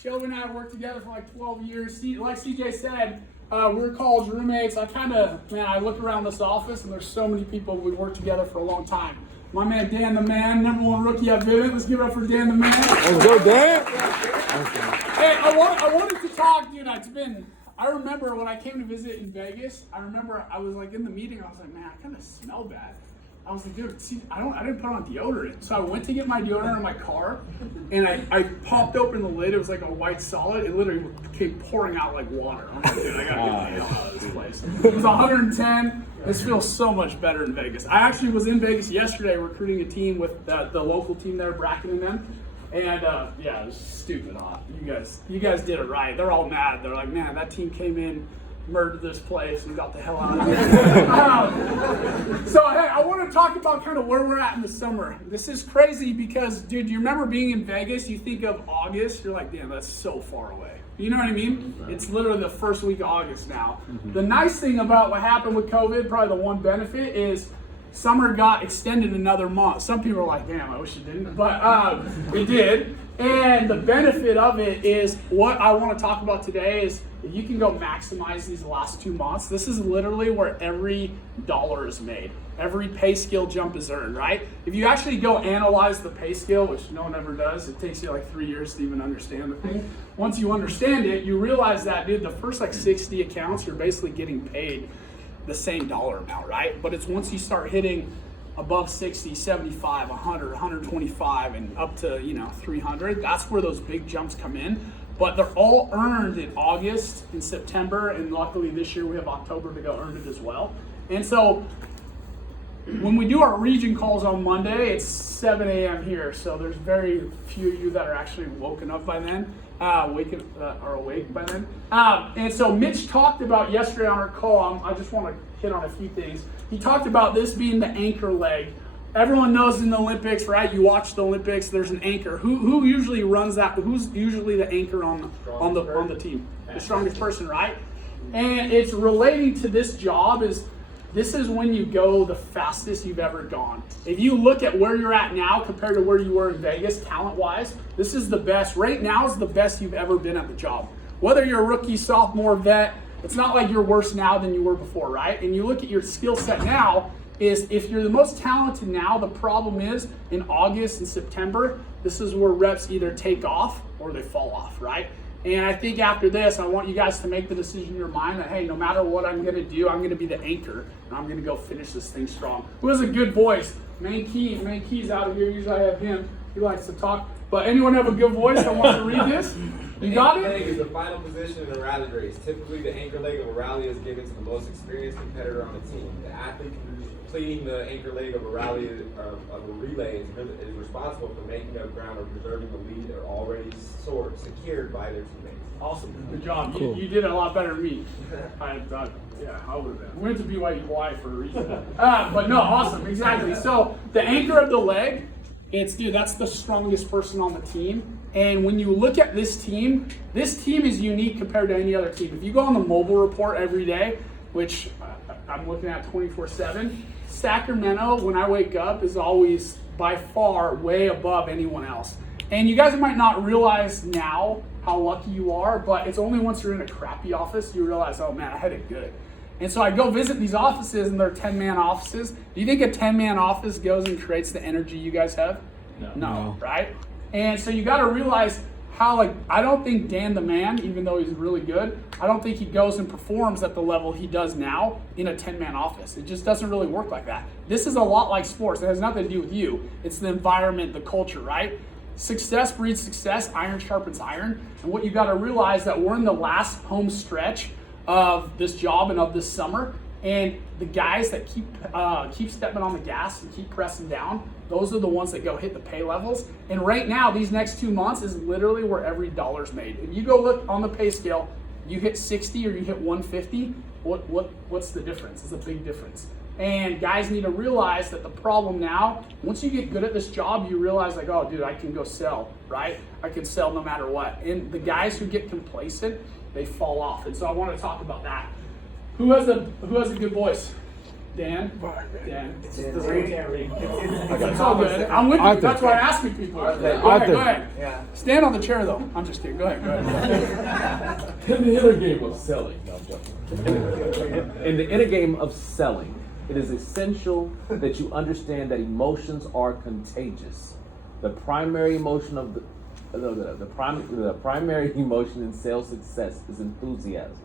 Shelby and I worked together for like 12 years. Like CJ said, we were college roommates. I look around this office and there's so many people we worked together for a long time. My man Dan the Man, #1 rookie at Vivint. Let's give it up for Dan the Man. Let's go, Dan. Hey, I wanted to talk, dude. I remember when I came to visit in Vegas, I was like in the meeting, I was like, man, I kind of smell bad. I was like, dude, see, I didn't put on deodorant. So I went to get my deodorant in my car, and I popped open the lid. It was like a white solid. It literally came pouring out like water. I'm like, dude, I gotta get the hell out of this place. It was 110. This feels so much better in Vegas. I actually was in Vegas yesterday recruiting a team with the local team there, Bracken and them. And yeah, it was stupid hot. You guys did it right. They're all mad. They're like, man, that team came in, murdered this place, and got the hell out of here. So hey, I want to talk about kind of where we're at in the summer. This is crazy because, dude, do you remember being in Vegas? You think of August, you're like, damn, that's so far away. You know what I mean? It's literally the first week of August now. The nice thing about what happened with COVID, probably the one benefit, is summer got extended another month. Some people are like, damn, I wish it didn't, but it did. And the benefit of it is what I want to talk about today is if you can go maximize these last 2 months. This is literally where every dollar is made. Every pay scale jump is earned, right? If you actually go analyze the pay scale, which no one ever does, it takes you like 3 years to even understand the thing. Once you understand it, you realize that, dude, the first like 60 accounts, you're basically getting paid the same dollar amount, right? But it's once you start hitting above 60, 75, 100, 125, and up to 300, that's where those big jumps come in. But they're all earned in August, in September, and luckily this year we have October to go earn it as well. And so when we do our region calls on Monday, it's 7 a.m. here, so there's very few of you that are actually woken up by then, are awake by then. And so Mitch talked about yesterday on our call, I just want to hit on a few things. He talked about this being the anchor leg. Everyone knows in the Olympics, right? You watch the Olympics, there's an anchor. Who usually runs that? Who's usually the anchor on the team? The strongest person, right? And it's relating to this job this is when you go the fastest you've ever gone. If you look at where you're at now compared to where you were in Vegas, talent-wise, this is the best. Right now is the best you've ever been at the job. Whether you're a rookie, sophomore, vet, it's not like you're worse now than you were before, right? And you look at your skill set now, is if you're the most talented now, the problem is in August and September, this is where reps either take off or they fall off, right? And I think after this, I want you guys to make the decision in your mind that, hey, no matter what I'm going to do, I'm going to be the anchor, and I'm going to go finish this thing strong. Who has a good voice? Main Key's out of here. Usually I have him. He likes to talk. But anyone have a good voice that wants to read this? You got it? The anchor leg is the final position in a rally race. Typically, the anchor leg of a rally is given to the most experienced competitor on the team. The athlete completing the anchor leg of a rally of a relay is responsible for making up ground or preserving the lead that are already secured by their teammates. Awesome. Good job. Cool. You did it a lot better than me. I would have been. We went to BYU for a reason. But no, awesome. Exactly. So the anchor of the leg, that's the strongest person on the team. And when you look at this team is unique compared to any other team. If you go on the mobile report every day, which I'm looking at 24/7, Sacramento, when I wake up, is always by far way above anyone else. And you guys might not realize now how lucky you are, but it's only once you're in a crappy office you realize, oh man, I had it good. And so I go visit these offices, and they're 10-man offices. Do you think a 10-man office goes and creates the energy you guys have? No, right? And so you got to realize how, I don't think Dan the Man, even though he's really good, I don't think he goes and performs at the level he does now in a 10-man office. It just doesn't really work like that. This is a lot like sports. It has nothing to do with you. It's the environment, the culture, right? Success breeds success. Iron sharpens iron. And what you got to realize that we're in the last home stretch of this job and of this summer. And the guys that keep stepping on the gas and keep pressing down, those are the ones that go hit the pay levels. And right now, these next 2 months is literally where every dollar's made. If you go look on the pay scale, you hit 60 or you hit 150, what's the difference? It's a big difference. And guys need to realize that the problem now, once you get good at this job, you realize oh, dude, I can go sell, right? I can sell no matter what. And the guys who get complacent, they fall off. And so I want to talk about that. Who has a good voice? Dan. It's the It's all good. I'm with you. Arthur. That's why I ask you people. Go ahead, Arthur. go ahead. Yeah. Stand on the chair though. I'm just kidding. Go ahead. In the inner game of selling, no, I'm joking. In the inner game of selling, it is essential that you understand that emotions are contagious. The primary emotion of the primary emotion in sales success is enthusiasm.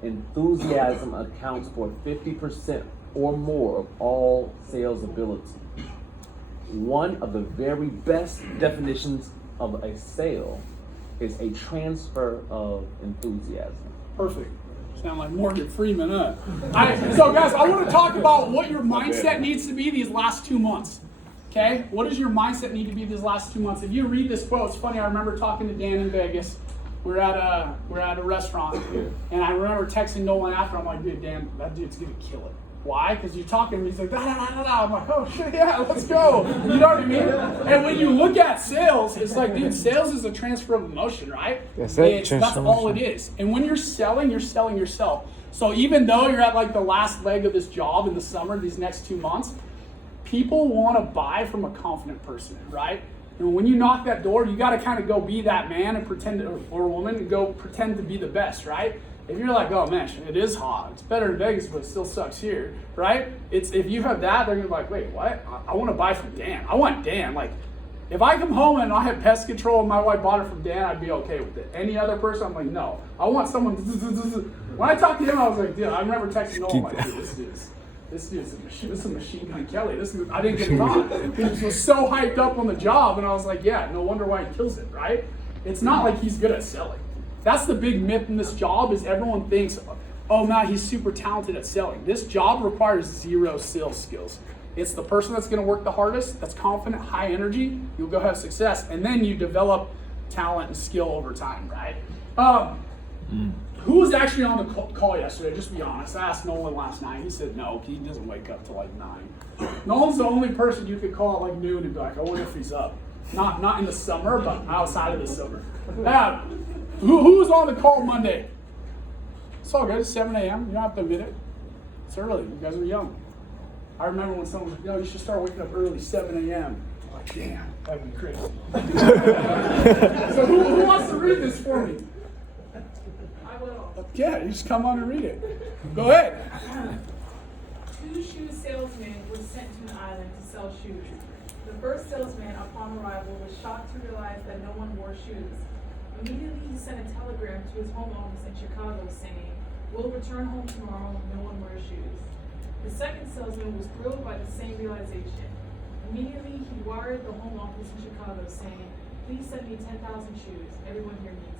Enthusiasm accounts for 50% or more of all sales ability. One of the very best definitions of a sale is a transfer of enthusiasm. Perfect. Sound like Morgan Freeman, huh? So guys, I want to talk about what your mindset needs to be these last 2 months. Okay? What does your mindset need to be these last 2 months? If you read this quote, it's funny, I remember talking to Dan in Vegas. We're at a restaurant, and I remember texting Nolan after. I'm like, dude, Dan, that dude's gonna kill it. Why? Because you're talking, he's like, da da da da da. I'm like, oh shit, yeah, let's go. You know what I mean? And when you look at sales, it's like, dude, sales is a transfer of emotion, right? That's all it is. And when you're selling yourself. So even though you're at like the last leg of this job in the summer, these next 2 months, people want to buy from a confident person, right? And when you knock that door, you got to kind of go be that man and pretend, or woman, and go pretend to be the best, right? If you're like, oh man, it is hot. It's better in Vegas, but it still sucks here, right? It's if you have that, they're gonna be like, wait, what? I want to buy from Dan. I want Dan. Like, if I come home and I have pest control and my wife bought it from Dan, I'd be okay with it. Any other person, I'm like, no. I want someone. When I talked to him, I was like, dude, I remember texting Nolan, like, dude, this dude's a machine gun Kelly. I didn't get caught. He was so hyped up on the job, and I was like, yeah, no wonder why he kills it, right? It's not like he's good at selling. That's the big myth in this job is everyone thinks, oh man, he's super talented at selling. This job requires 0 sales skills. It's the person that's gonna work the hardest, that's confident, high energy, you'll go have success, and then you develop talent and skill over time, right? Who was actually on the call yesterday? Just be honest. I asked Nolan last night. He said no, he doesn't wake up till like 9. Nolan's the only person you could call at like noon and be like, I wonder if he's up. Not in the summer, but outside of the summer. Who was on the call Monday? It's all good. It's 7 a.m. You don't have to admit it. It's early. You guys are young. I remember when someone was like, yo, you should start waking up early, 7 a.m. I'm like, damn, that'd be crazy. So who wants to read this for me? Yeah, you just come on and read it. Go ahead. 2 shoe salesmen were sent to an island to sell shoes. The first salesman, upon arrival, was shocked to realize that no one wore shoes. Immediately, he sent a telegram to his home office in Chicago saying, "We'll return home tomorrow, no one wears shoes." The second salesman was thrilled by the same realization. Immediately, he wired the home office in Chicago saying, "Please send me 10,000 shoes. Everyone here needs them."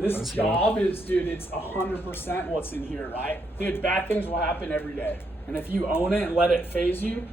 This job is, dude, it's 100% what's in here, right? Dude, bad things will happen every day. And if you own it and let it phase you,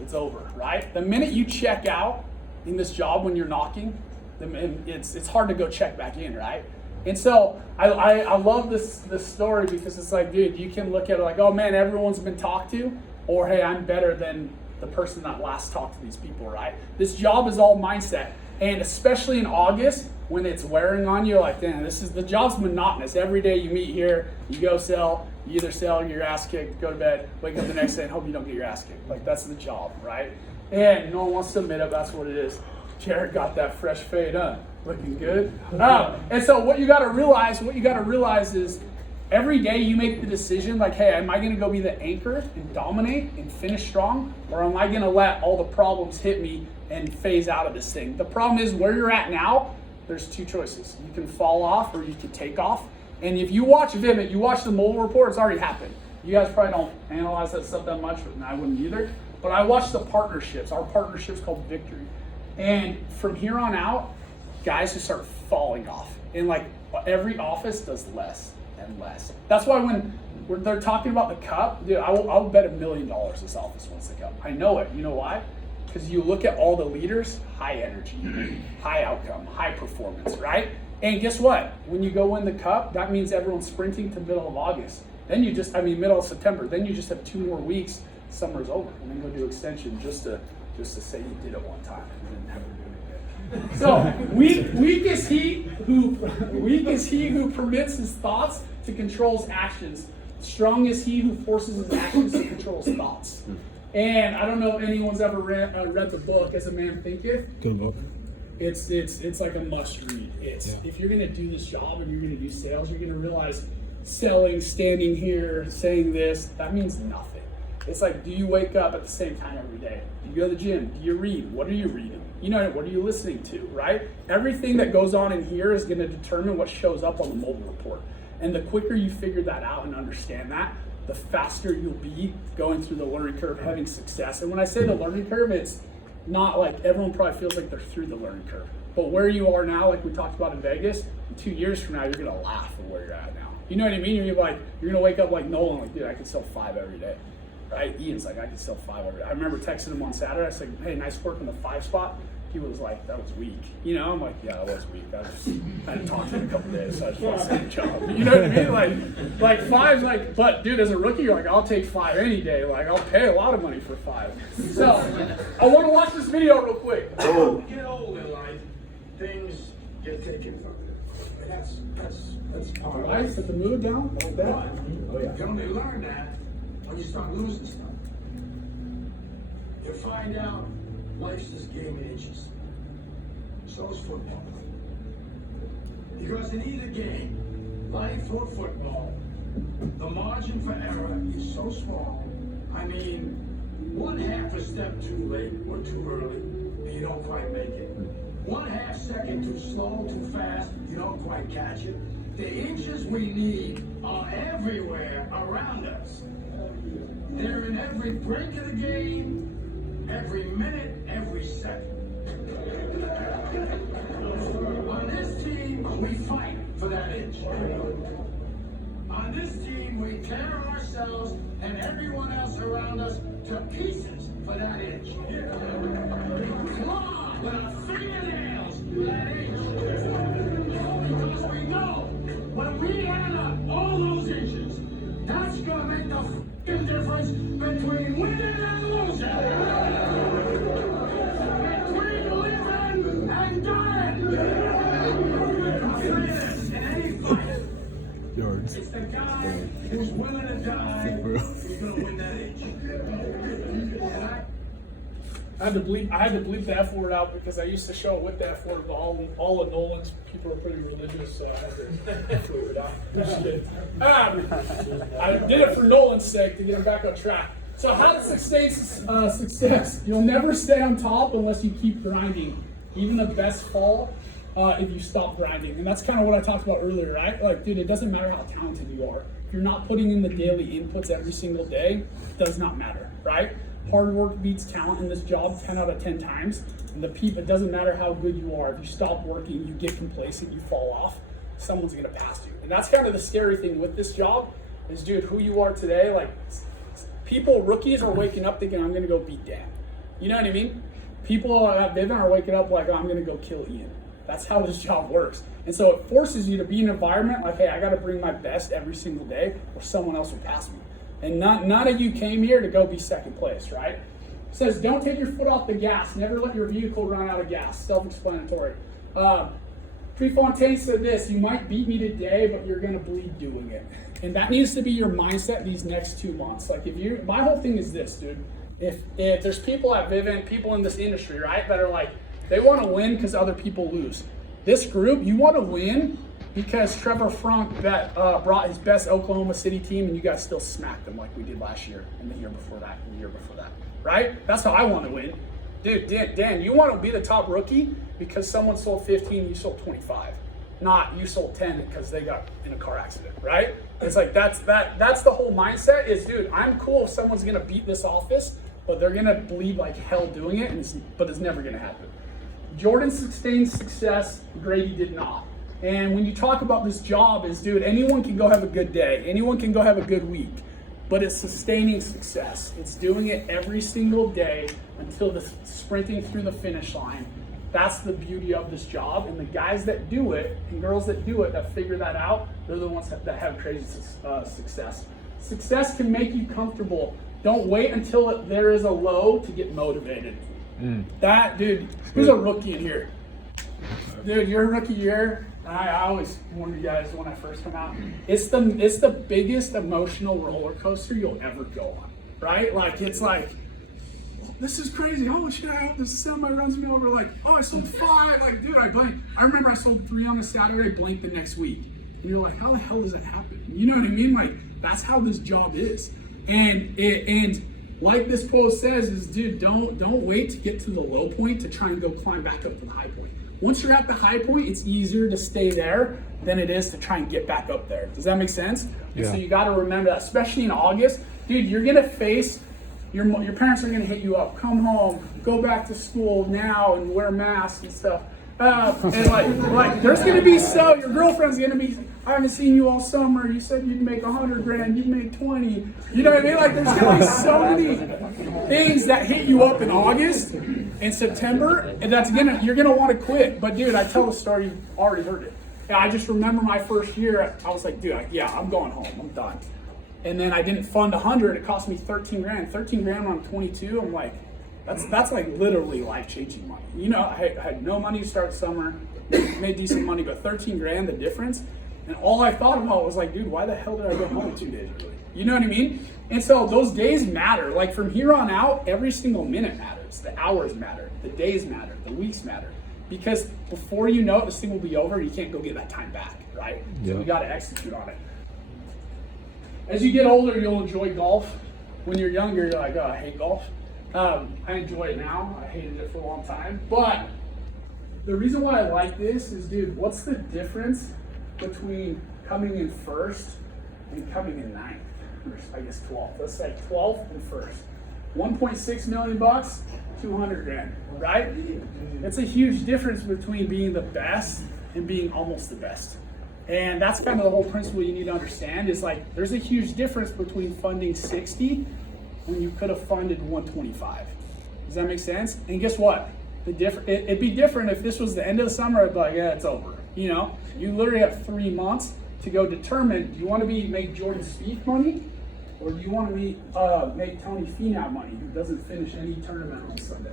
it's over, right? The minute you check out in this job when you're knocking, it's hard to go check back in, right? And so I love this story because it's like, dude, you can look at it like, oh man, everyone's been talked to, or hey, I'm better than the person that last talked to these people, right? This job is all mindset. And especially in August, when it's wearing on you, like, damn, the job's monotonous. Every day you meet here, you go sell, you either sell, get your ass kicked, go to bed, wake up the next day and hope you don't get your ass kicked. Like, that's the job, right? And no one wants to admit it, that's what it is. Jared got that fresh fade, huh? Looking good. And so what you gotta realize is every day you make the decision, like, hey, am I gonna go be the anchor and dominate and finish strong? Or am I gonna let all the problems hit me and phase out of this thing? The problem is where you're at now, there's 2 choices. You can fall off or you can take off. And if you watch Vivint, you watch the mobile report, it's already happened. You guys probably don't analyze that stuff that much, and I wouldn't either. But I watch the partnerships. Our partnership's called Victory. And from here on out, guys just start falling off. And like every office does less and less. That's why when they're talking about the cup, dude, I'll bet $1 million this office wants the cup. I know it. You know why? Because you look at all the leaders, high energy, high outcome, high performance, right? And guess what? When you go win the cup, that means everyone's sprinting to middle of August. Then middle of September. Then you just have 2 more weeks. Summer's over, and then go do extension just to say you did it one time and then never do it again. So weak is he who permits his thoughts to control his actions. Strong is he who forces his actions to control his thoughts. And I don't know if anyone's ever read the book As a Man Thinketh. Good book. It's like a must read. If you're gonna do this job and you're gonna do sales, you're gonna realize selling, standing here, saying this, that means nothing. It's like, do you wake up at the same time every day? Do you go to the gym? Do you read? What are you reading? You know, what are you listening to, right? Everything that goes on in here is gonna determine what shows up on the mobile report. And the quicker you figure that out and understand that, the faster you'll be going through the learning curve, having success. And when I say the learning curve, it's not like everyone probably feels like they're through the learning curve. But where you are now, like we talked about in Vegas, in 2 years from now, you're gonna laugh at where you're at now. You know what I mean? You're gonna wake up like Nolan, like, dude, I can sell 5 every day. Right? Ian's like, I can sell 5 every day. I remember texting him on Saturday. I said, hey, nice work in the 5 spot. He was like, that was weak. You know, I'm like, yeah, that was weak. I hadn't talked to him in a couple days, so I just want to say the job. You know what I mean? Like 5's like, but dude, as a rookie, you're like, I'll take 5 any day. Like, I'll pay a lot of money for 5. So, I want to watch this video real quick. When you get old in life, things get taken from you. And that's part of Right, life. set the mood down like that. But you can only learn that when you start losing stuff. You find out life's this game in inches. So is football. Because in either game, life or football, the margin for error is so small. I mean, 1/2 a step too late or too early, and you don't quite make it. 1/2 second too slow, too fast, you don't quite catch it. The inches we need are everywhere around us. They're in every break of the game, every minute, every second. On this team, we fight for that inch. On this team, we tear ourselves and everyone else around us to pieces for that inch. Claw with our fingernails for that inch. Because we know when we add up all those inches, that's gonna make the f***ing difference between winning and losing. Between living and dying. I'll say this, in any fight, Yards. it's the guy who's willing to die who's gonna win that inch. And I had to bleep the F word out because I used to show it with the F word, but all of Nolan's people are pretty religious, so I had to bleep it out. Just kidding. I did it for Nolan's sake to get him back on track. So how to sustain success? You'll never stay on top unless you keep grinding. Even the best fall if you stop grinding. And that's kind of what I talked about earlier, right? Like, dude, it doesn't matter how talented you are. If you're not putting in the daily inputs every single day, it does not matter, right? Hard work beats talent in this job 10 out of 10 times. And it doesn't matter how good you are. If you stop working, you get complacent, you fall off, someone's gonna pass you. And that's kind of the scary thing with this job is, dude, who you are today, like rookies are waking up thinking, I'm gonna go beat Dan. You know what I mean? People at Vivint are waking up like, I'm gonna go kill Ian. That's how this job works. And so it forces you to be in an environment like, hey, I gotta bring my best every single day or someone else will pass me. And none of you came here to go be second place, right? It says, don't take your foot off the gas. Never let your vehicle run out of gas. Self-explanatory. Prefontaine said this, you might beat me today, but you're gonna bleed doing it. And that needs to be your mindset these next 2 months. Like my whole thing is this, dude. If there's people at Vivint, people in this industry, right, that are like, they wanna win because other people lose. This group, you wanna win because Trevor Frank brought his best Oklahoma City team and you guys still smacked them like we did last year and the year before that and the year before that, right? That's how I want to win. Dude, Dan, you want to be the top rookie because someone sold 15, you sold 25. Not you sold 10 because they got in a car accident, right? It's like that's the whole mindset is, dude, I'm cool if someone's going to beat this office, but they're going to bleed like hell doing it, but it's never going to happen. Jordan sustained success, Grady did not. And when you talk about this job is, dude, anyone can go have a good day. Anyone can go have a good week. But it's sustaining success. It's doing it every single day until the sprinting through the finish line. That's the beauty of this job. And the guys that do it and girls that do it, that figure that out, they're the ones that have crazy success. Success can make you comfortable. Don't wait until there is a low to get motivated. That, dude, who's a rookie in here? Dude, your rookie year, I always warn you guys when I first come out, it's the biggest emotional roller coaster you'll ever go on, right? Like, it's like, this is crazy. Oh shit, I hope this semi runs me over. Like, oh, I sold 5. Like, dude, I blanked. I remember I sold 3 on a Saturday, blanked the next week. And you're like, how the hell does that happen? You know what I mean? Like, that's how this job is. And like this post says is, dude, don't wait to get to the low point to try and go climb back up to the high point. Once you're at the high point, it's easier to stay there than it is to try and get back up there. Does that make sense? And so you got to remember that, especially in August, dude, you're going to face, your parents are going to hit you up, come home, go back to school now and wear masks and stuff. And like there's going to be your girlfriend's going to be, I haven't seen you all summer. You said you'd make 100 grand. You made 20. You know what I mean? Like, there's going to be so many things that hit you up in August and September, and you're going to want to quit. But dude, I tell the story, you've already heard it. And I just remember my first year, I was like, dude, I'm going home. I'm done. And then I didn't fund 100. It cost me 13 grand. 13 grand on 22. I'm like, that's like literally life-changing money. You know, I had no money to start summer, made decent money, but 13 grand, the difference. And all I thought about was like, dude, why the hell did I go home 2 days early? You know what I mean? And so those days matter. Like, from here on out, every single minute matters. The hours matter. The days matter. The weeks matter. Because before you know it, this thing will be over and you can't go get that time back, right? So we got to execute on it. As you get older, you'll enjoy golf. When you're younger, you're like, oh, I hate golf. I enjoy it now. I hated it for a long time. But the reason why I like this is, dude, what's the difference between coming in first and coming in 9th? Or I guess 12th. Let's say 12th and first. 1.6 million bucks, 200 grand, right? It's a huge difference between being the best and being almost the best. And that's kind of the whole principle you need to understand is, like, there's a huge difference between funding 60 when you could have funded 125. Does that make sense? And guess what? It'd be different if this was the end of the summer. I'd be like, yeah, it's over. You know, you literally have 3 months to go determine, do you want to make Jordan Spieth money, or do you want to make Tony Finau money, who doesn't finish any tournament on Sunday?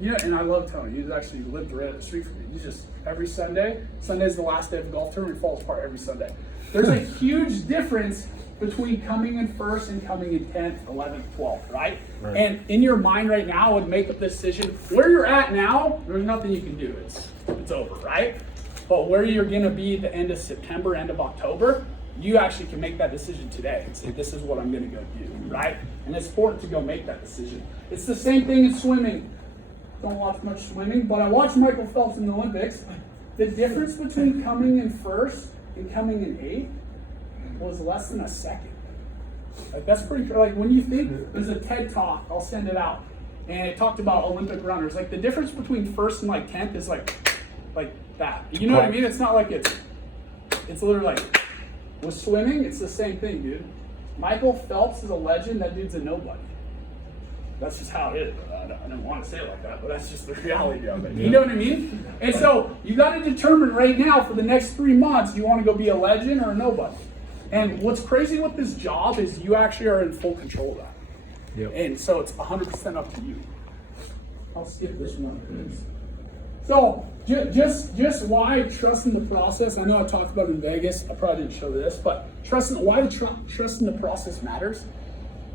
You know, and I love Tony. He's actually lived right up the street from me. He's just every Sunday's the last day of the golf tournament, falls apart every Sunday. There's a huge difference between coming in first and coming in 10th, 11th, 12th, right? And in your mind right now, I would make a decision. Where you're at now, there's nothing you can do. It's over, right? But where you're going to be at the end of September, end of October, you actually can make that decision today and say, this is what I'm going to go do, right? And it's important to go make that decision. It's the same thing in swimming. Don't watch much swimming, but I watched Michael Phelps in the Olympics. The difference between coming in first and coming in 8th was less than a second. Like, that's pretty cool. Like, when you think, there's a TED Talk, I'll send it out, and it talked about Olympic runners. Like, the difference between first and like 10th is like that. You know what I mean? It's not like it's literally like, with swimming, it's the same thing, dude. Michael Phelps is a legend. That dude's a nobody. That's just how it is. I don't want to say it like that, but that's just the reality of it. You know what I mean? And so you got to determine right now for the next 3 months, do you want to go be a legend or a nobody? And what's crazy with this job is you actually are in full control of that. Yep. And so it's 100% up to you. I'll skip this one, please. So just why trust in the process. I know I talked about it in Vegas. I probably didn't show this, but trust in the process matters.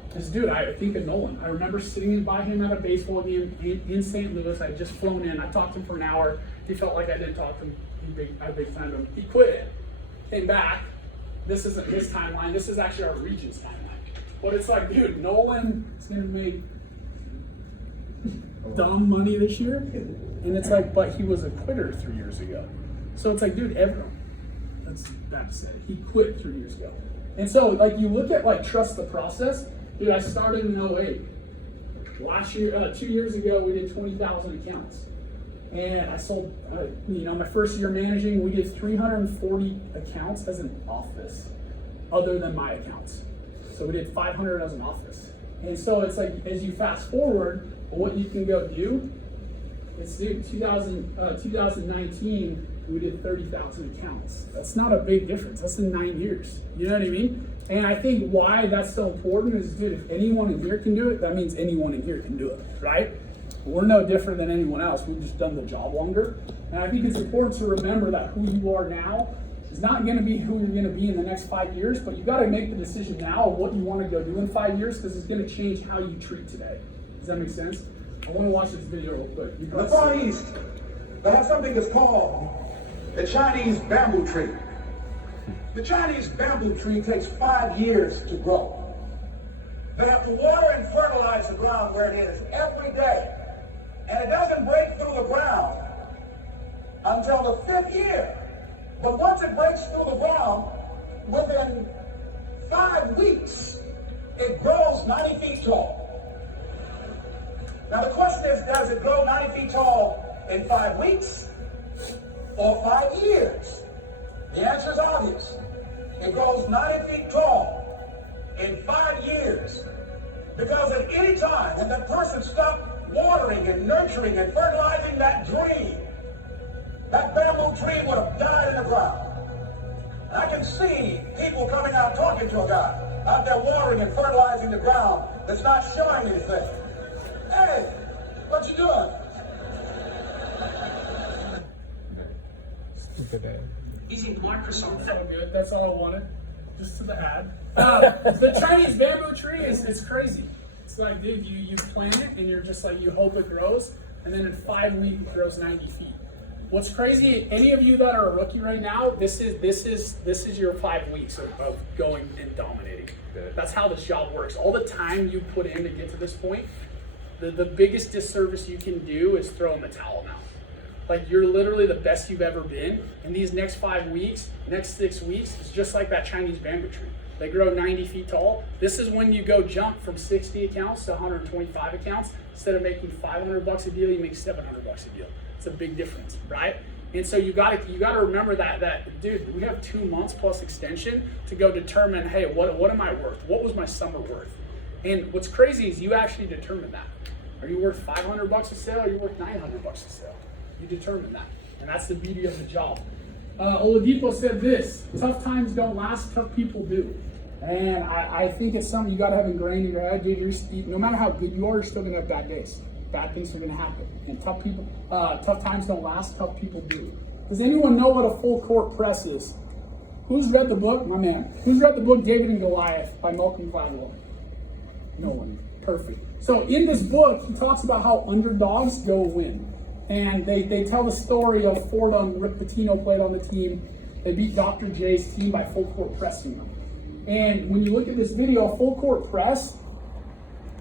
Because, dude, I think of Nolan. I remember sitting by him at a baseball game in St. Louis. I had just flown in. I talked to him for an hour. He felt like I didn't talk to him. I big timed him. He quit, came back. This isn't his timeline. This is actually our region's timeline. But it's like, dude, Nolan is going to make dumb money this year. And it's like, but he was a quitter 3 years ago. So it's like, dude, that's bad to say. He quit 3 years ago. And so, like, you look at, like, trust the process. Dude, I started in 08. Last year, 2 years ago, we did 20,000 accounts. And I sold, my first year managing, we did 340 accounts as an office, other than my accounts. So we did 500 as an office. And so it's like, as you fast forward, what you can go do, it's 2019, we did 30,000 accounts. That's not a big difference. That's in 9 years. You know what I mean? And I think why that's so important is, dude, if anyone in here can do it, that means anyone in here can do it, right? We're no different than anyone else. We've just done the job longer. And I think it's important to remember that who you are now is not going to be who you're going to be in the next 5 years, but you got to make the decision now of what you want to go do in 5 years, because it's going to change how you treat today. Does that make sense? I want to watch this video real quick. In the Far East, they have something that's called the Chinese bamboo tree. The Chinese bamboo tree takes 5 years to grow. They have to water and fertilize the ground where it is every day. And it doesn't break through the ground until the 5th year. But once it breaks through the ground, within 5 weeks, it grows 90 feet tall. Now the question is, does it grow 90 feet tall in 5 weeks or 5 years? The answer is obvious. It grows 90 feet tall in 5 years. Because at any time when that person stopped watering and nurturing and fertilizing that dream, that bamboo tree would have died in the ground. And I can see people coming out talking to a guy out there watering and fertilizing the ground that's not showing anything. Hey, what you doing? Using Microsoft. That's all good. That's all I wanted. Just to the ad. The Chinese bamboo tree is crazy. It's like, dude, you plant it and you're just like, you hope it grows, and then in 5 weeks it grows 90 feet. What's crazy, any of you that are a rookie right now, this is your 5 weeks of going and dominating. That's how this job works. All the time you put in to get to this point, the biggest disservice you can do is throw in the towel now. Like, you're literally the best you've ever been. And these next 5 weeks, next 6 weeks, it's just like that Chinese bamboo tree. They grow 90 feet tall. This is when you go jump from 60 accounts to 125 accounts. Instead of making $500 a deal, you make $700 a deal. It's a big difference, right? And so you gotta remember that dude, we have 2 months plus extension to go determine, hey, what am I worth? What was my summer worth? And what's crazy is you actually determine that. Are you worth $500 a sale? Or are you worth $900 a sale? You determine that. And that's the beauty of the job. Oladipo said this: tough times don't last, tough people do. And I think it's something you got to have ingrained in your head, dude. No matter how good you are, you're still going to have bad days. Bad things are going to happen. And tough times don't last, tough people do. Does anyone know what a full court press is? Who's read the book? My man. Who's read the book David and Goliath by Malcolm Gladwell? No one. Perfect. So in this book, he talks about how underdogs go win. And they tell the story of Fordham and Rick Pitino played on the team. They beat Dr. J's team by full court pressing them. And when you look at this video, full court press,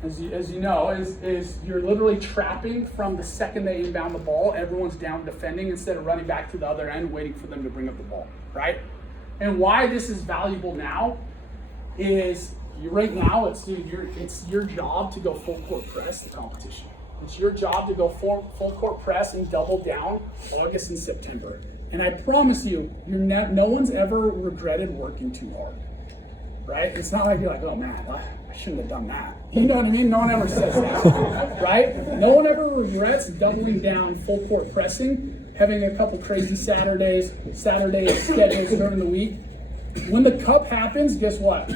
as you know, is you're literally trapping from the second they inbound the ball. Everyone's down defending instead of running back to the other end, waiting for them to bring up the ball, right? And why this is valuable now is right now it's your job to go full court press the competition. It's your job to go full court press and double down August and September. And I promise you, no one's ever regretted working too hard, right? It's not like you're like, oh man, I shouldn't have done that. You know what I mean? No one ever says that, right? No one ever regrets doubling down full court pressing, having a couple crazy Saturday schedules during the week. When the cup happens, guess what?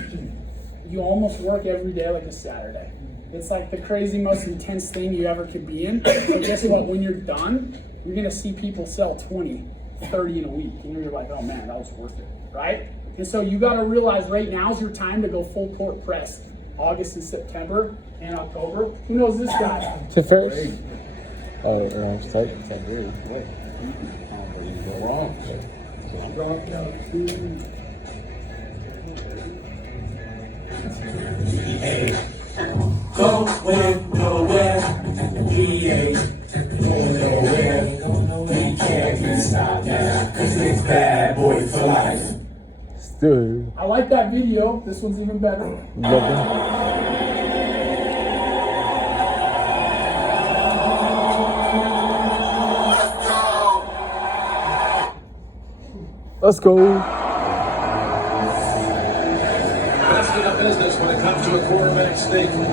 You almost work every day like a Saturday. It's like the crazy, most intense thing you ever could be in. So guess what? When you're done, you're going to see people sell 20, 30 in a week. And you're like, oh man, that was worth it, right? And so you got to realize right now is your time to go full court press. August and September and October. Who knows this guy? To first? Oh, I'm starting to agree. Wait. You're wrong. Going nowhere, we ain't going nowhere. We can't be stopped now, 'cause it's bad boy for life. Dude. I like that video. This one's even better. Let's go. Asking a business when it comes to a quarterback statement.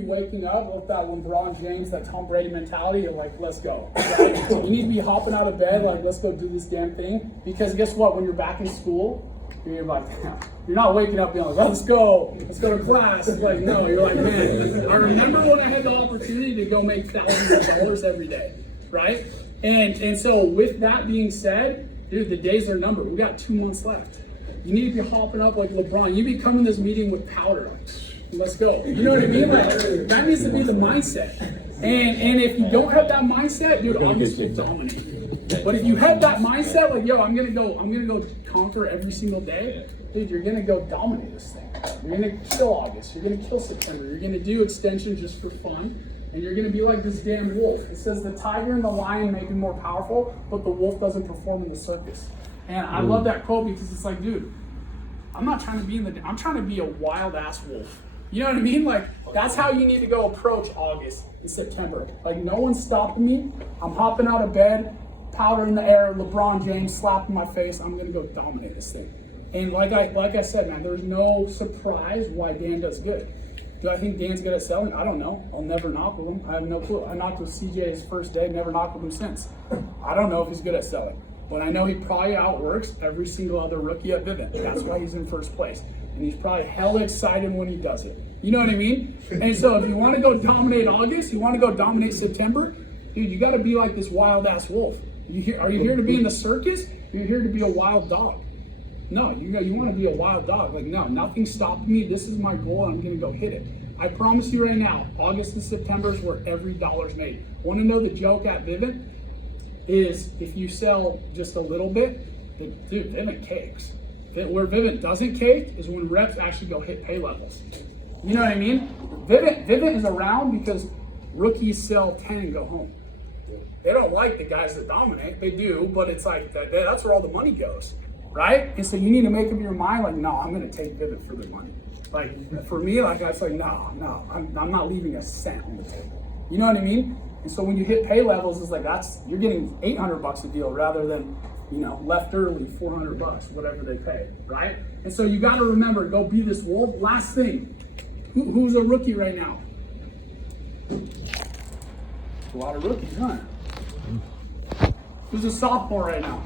be waking up with that LeBron James, that Tom Brady mentality of like, let's go. Right? You need to be hopping out of bed, like, let's go do this damn thing. Because guess what? When you're back in school, you're like, you're not waking up being like, let's go to class. It's like, no, you're like, man, I remember when I had the opportunity to go make thousands of dollars every day, right? And so with that being said, dude, the days are numbered. We got 2 months left. You need to be hopping up like LeBron. You be coming to this meeting with powder, like, let's go. You know what I mean? Like, that needs to be the mindset. And if you don't have that mindset, dude, obviously dominate. But if you have that mindset, like, yo, I'm gonna go conquer every single day, dude, you're gonna go dominate this thing. You're gonna kill August, you're gonna kill September, you're gonna do extension just for fun, and you're gonna be like this damn wolf. It says the tiger and the lion may be more powerful, but the wolf doesn't perform in the circus. And I love that quote because it's like, dude, I'm not trying to be I'm trying to be a wild ass wolf. You know what I mean? Like, that's how you need to go approach August and September. Like, no one's stopping me. I'm hopping out of bed, powder in the air, LeBron James slapping my face. I'm gonna go dominate this thing. And like I said, man, there's no surprise why Dan does good. Do I think Dan's good at selling? I don't know. I'll never knock with him. I have no clue. I knocked with CJ his first day, never knocked with him since. I don't know if he's good at selling. But I know he probably outworks every single other rookie at Vivint. That's why he's in first place. And he's probably hella excited when he does it. You know what I mean? And so if you want to go dominate August, you want to go dominate September, dude, you got to be like this wild ass wolf. Are you here to be in the circus? You're here to be a wild dog. No, you want to be a wild dog. Like, no, nothing's stopping me. This is my goal, and I'm going to go hit it. I promise you right now, August and September is where every dollar's made. Want to know the joke at Vivint? Is if you sell just a little bit, dude, Vivint cakes. Where Vivint doesn't cake is when reps actually go hit pay levels. You know what I mean? Vivint is around because rookies sell 10 and go home. They don't like the guys that dominate. They do, but it's like that's where all the money goes, right? And so you need to make up your mind, like, no, I'm going to take Vivint for the money. Like, for me, like, I was like, no, I'm not leaving a cent on the table. You know what I mean? And so when you hit pay levels, it's like you're getting $800 a deal rather than, left early, $400, whatever they pay, right? And so you got to remember, go be this wolf. Last thing, who's a rookie right now? A lot of rookies, huh? Who's a sophomore right now?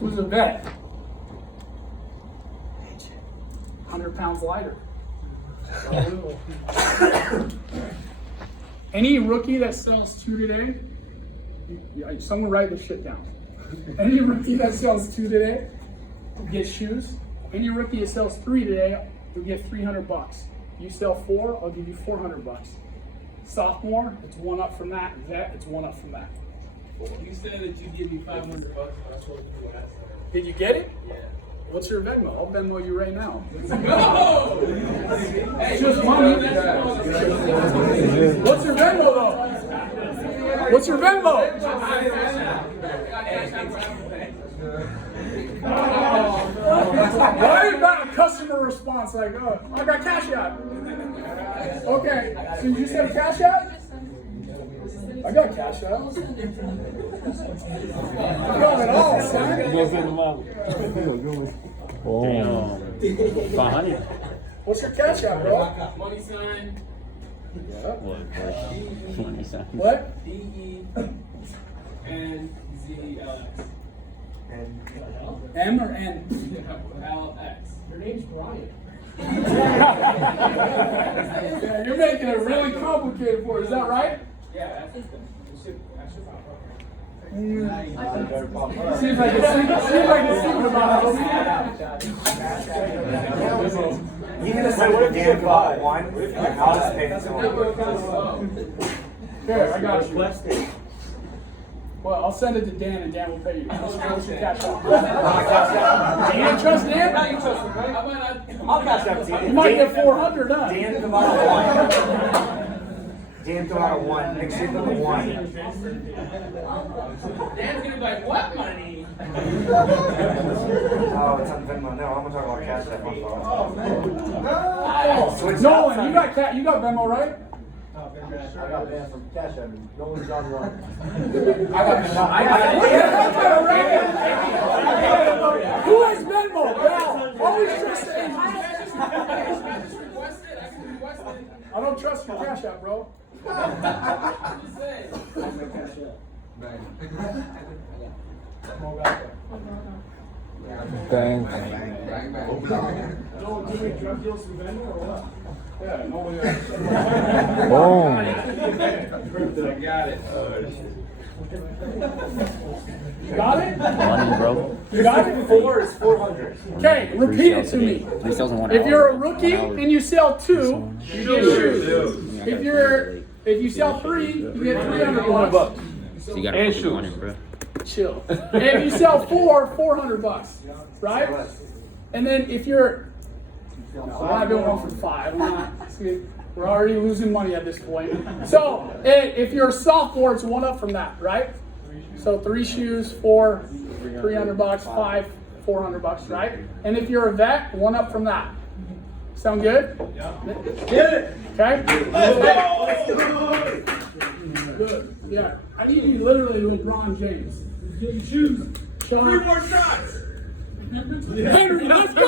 Who's a vet? 100 pounds lighter. Any rookie that sells 2 today, someone write this shit down. Any rookie that sells 2 today gets shoes. Any rookie that sells 3 today, you'll get $300. You sell 4, I'll give you $400. Sophomore, it's 1 up from that. Vet, it's 1 up from that. You said that you give me $500, but I told you what I said. Did you get it? Yeah. What's your Venmo? I'll Venmo you right now. No! It's just money. What's your Venmo though? What's your Venmo? Why are you about a customer response like, oh, I got Cash App? Okay, so you just have Cash App? I got Cash App. I got it all, son. Oh. 500. What's your Cash App, bro? Money sign. What? DENZLX. M or N? LX. Your name's Brian. Yeah, you're making it really complicated for us, is that right? Yeah, that's Seems like it's thinking about it. You can just say, what if you get one? I'll just pay this one. Here, I got you. Well, I'll send it to Dan and Dan will pay you. What's your Cash App? You don't trust Dan? Now you trust me, right? I'll cash out to you. You might get 400, huh? Dan, come out of 1. Dan, come out of 1. Next year, come out of 1. Dan's gonna be like, what money? Oh, it's on Venmo. No, I'm gonna talk about Cash App. Switch Nolan, you got Venmo, right? I got Dan from Cash App. Nolan's John Warren. Who has Venmo? Val, always trust the agent. trust your cash out, bro. Just say. Dang. No, do we drug deals in Venmo or what? Yeah, nobody Boom. I got it. You got it? Money, bro. You got it? 4 is 400. Okay, repeat it to me. 3 sales in 1 If hour. you're a rookie and you sell 2, you get shoes. If you sell 3, you get $300. So you gotta And put shoes. money, bro. Chill. And if you sell 4, $400, right? And then if you're, no, we're not doing 1 for 5. We're not. We're already losing money at this point. So if you're a sophomore, it's 1 up from that, right? So 3 shoes, 4, $300, 5, $400, right? And if you're a vet, 1 up from that. Sound good? Get it. Okay. Good. Yeah. I need you literally LeBron James. Get your shoes. Sean. 3 more shots. Henry, let's go!